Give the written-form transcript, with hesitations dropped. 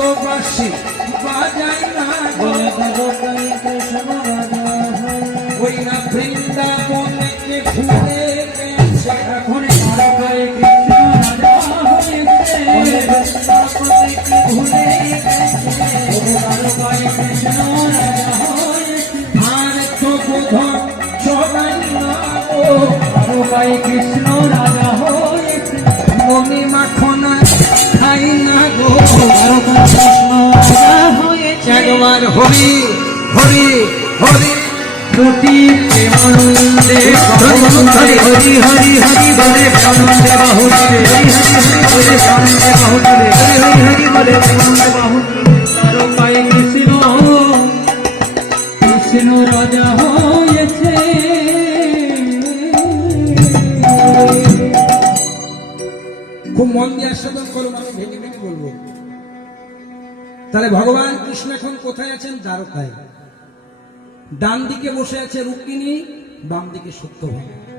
তো বাঁশি বাজাই না গো কৃষ্ণ রাজা ওই না বৃন্দাবনে ঘুরে গেছে এখন দ্বারকায় কৃষ্ণ রাজা হয়েছে বৃন্দাবনে ঘুরে গেছে দ্বারকায় কৃষ্ণ রাজা হয়েছে আর তো বোধন চলাই না গো দ্বারকায় কৃষ্ণ রাজা হয়েছে মনে মাখনা খাই না গো দ্বারকায় কৃষ্ণ রাজা হয়েছে একবার হরি হরি হরি কোটি প্রেমানন্দে হরি হরি হরি হরি বলে প্রেমানন্দে বাহুরে হরি হরি হরি বলে প্রেমানন্দে বাহুরে হরি হরি হরি বলে প্রেমানন্দে বাহুরে দ্বারকায় কৃষ্ণ কৃষ্ণ রাজা হয়েছে খুব মন দিয়ে আস্বাদন করুন আমি ভেঙে ভেঙে বলবো তাহলে ভগবান কৃষ্ণ এখন কোথায় আছেন দ্বারকায় ডান দিকে বসে আছে রুক্মিণী বাম দিকে সত্যভামা